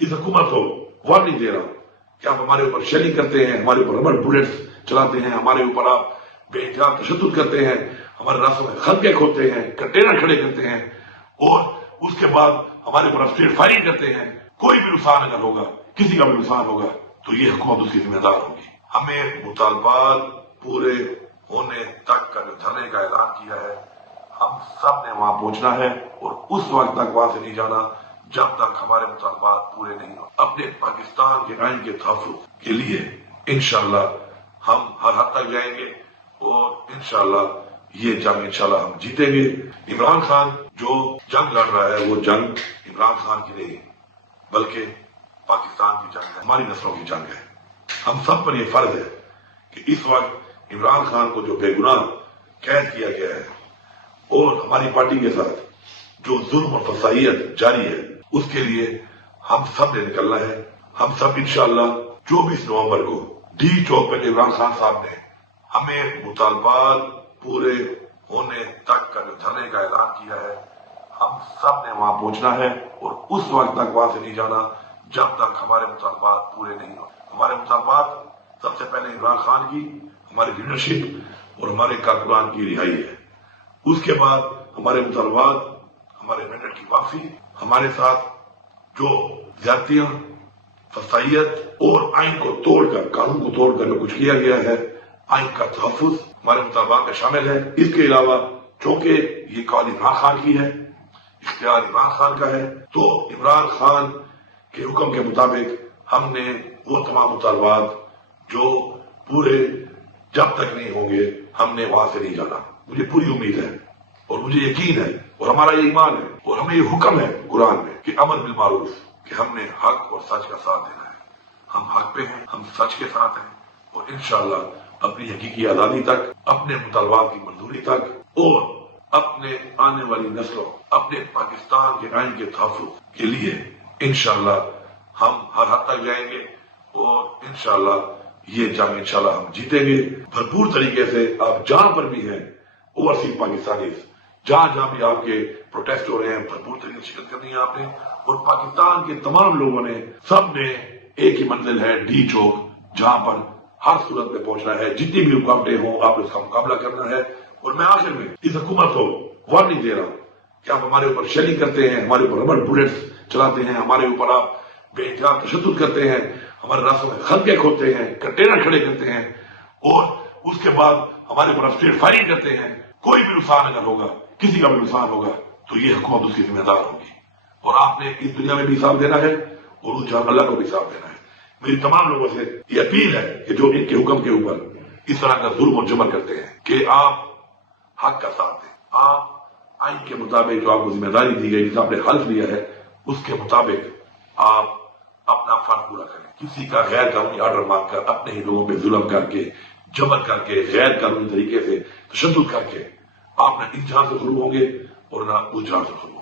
इस हुकूमत को वार्निंग दे रहा हूं कि आप हमारे ऊपर शेलिंग करते हैं, हमारे ऊपर रबड़ बुलेट्स चलाते हैं, हमारे ऊपर आप बेइंतहा तशद्दुद करते हैं, हमारे रास्तों में खंदके खोदते हैं, कंटेनर खड़े करते हैं और उसके बाद हमारे ऊपर स्ट्रेट फायरिंग करते हैं। कोई भी नुकसान अगर होगा, किसी का भी नुकसान होगा, तो ये हुकूमत उसकी जिम्मेदार होगी। हमें मुतालबात पूरे होने तक का जो धरने का ऐलान किया है, हम सब ने वहां पहुंचना है और उस वक्त तक वहां से नहीं जाना जब तक हमारे मुतालबात पूरे नहीं हो। अपने पाकिस्तान के आइन के तहफ़्फ़ुज़ के लिए इंशाअल्लाह हम हर हद तक जाएंगे और इंशाअल्लाह ये जंग इंशाअल्लाह हम जीतेंगे। इमरान खान जो जंग लड़ रहा है वो जंग इमरान खान की नहीं बल्कि पाकिस्तान की जंग है, हमारी नस्लों की जंग है। हम सब पर यह फर्ज है कि इस वक्त इमरान खान को जो बेगुनाह कैद किया गया है और हमारी पार्टी के साथ जो जुल्म और फसाइयत जारी है, उसके लिए हम सब ने निकलना है। हम सब इंशाअल्लाह 24 नवंबर को डी चौक पर इमरान खान साहब ने हमें मुतालबात पूरे होने तक का जो धरने का ऐलान किया है, हम सब ने वहां पहुंचना है और उस वक्त तक वहां से नहीं जाना जब तक हमारे मुतालबात पूरे नहीं हो। हमारे मुतालबात सबसे पहले इमरान खान की, हमारी लीडरशिप और हमारे कारकुनान की रिहाई है। उसके बाद हमारे मुतालबात, हमारे मेंडेट की वापसी, हमारे साथ जो ज्यादतियां, फसाइयत और आइन को तोड़कर, कानून को तोड़कर जो कुछ किया गया है, आइन का तहफ़्फ़ुज़ हमारे मुतालबात में शामिल है। इसके अलावा चूंकि ये कॉल इमरान खान की है, इख्तियार इमरान खान का है, तो इमरान खान के हुक्म के मुताबिक हमने वो तमाम मुतालबात जो पूरे जब तक नहीं होंगे, हमने वहां से नहीं जाना। मुझे पूरी उम्मीद है और मुझे यकीन है और हमारा ये ईमान है और हमें ये हुक्म है कुरान में कि अमर बिल मारूफ, कि हमने हक और सच का साथ देना है। हम हक पे हैं, हम सच के साथ हैं और इंशाअल्लाह अपनी हकीकी आजादी तक, अपने मुतालबात की मंजूरी तक और अपने आने वाली नस्लों, अपने पाकिस्तान के आइन के तहफ़्फ़ुज़ के लिए इंशाअल्लाह हम हर हद तक जाएंगे और इंशाअल्लाह ये जंग इंशाअल्लाह हम जीतेंगे। भरपूर तरीके से आप जहां पर भी हैं, ओवरसीज पाकिस्तानी, जहां जहां भी आपके प्रोटेस्ट हो रहे हैं, भरपूर तरीके से शिरकत करनी है आपने और पाकिस्तान के तमाम लोगों ने, सब ने एक ही मंजिल है, डी चौक, जहां पर हर सूरत में पहुंचना है। जितनी भी रुकावटें हों, आप उसका मुकाबला करना है। और मैं आखिर में इस हुकूमत को वार्निंग दे रहा हूं कि आप हमारे ऊपर शेलिंग करते हैं, हमारे ऊपर रबड़ बुलेट्स चलाते हैं, हमारे ऊपर आप बेइंतहा तशद्दुद करते हैं, हमारे रास्तों में खंदके खोदते हैं, कंटेनर खड़े करते हैं और उसके बाद हमारे ऊपर स्ट्रेट फायरिंग करते हैं। कोई भी नुकसान अगर होगा, किसी का भी नुकसान होगा, तो ये हुकूमत उसकी जिम्मेदार होगी और आपने इस दुनिया में भी हिसाब देना है और उस जहां अल्लाह को भी हिसाब देना है। मेरी तमाम लोगों से ये अपील है कि जो इनके हुक्म के ऊपर इस तरह का जुल्म और जबर करते हैं कि आप हक का साथ दें, आप आइन के मुताबिक जो आपको जिम्मेदारी दी गई, जिसे आपने हल्फ लिया है, उसके मुताबिक आप अपना फर्ज पूरा करें। किसी का गैर कानूनी ऑर्डर मांगकर, अपने ही लोगों पे जुल्म करके, जबर करके, गैर कानूनी तरीके से तशद्दुद करके आप न इस जहां से शुरू होंगे और न उस जहां से शुरू होंगे।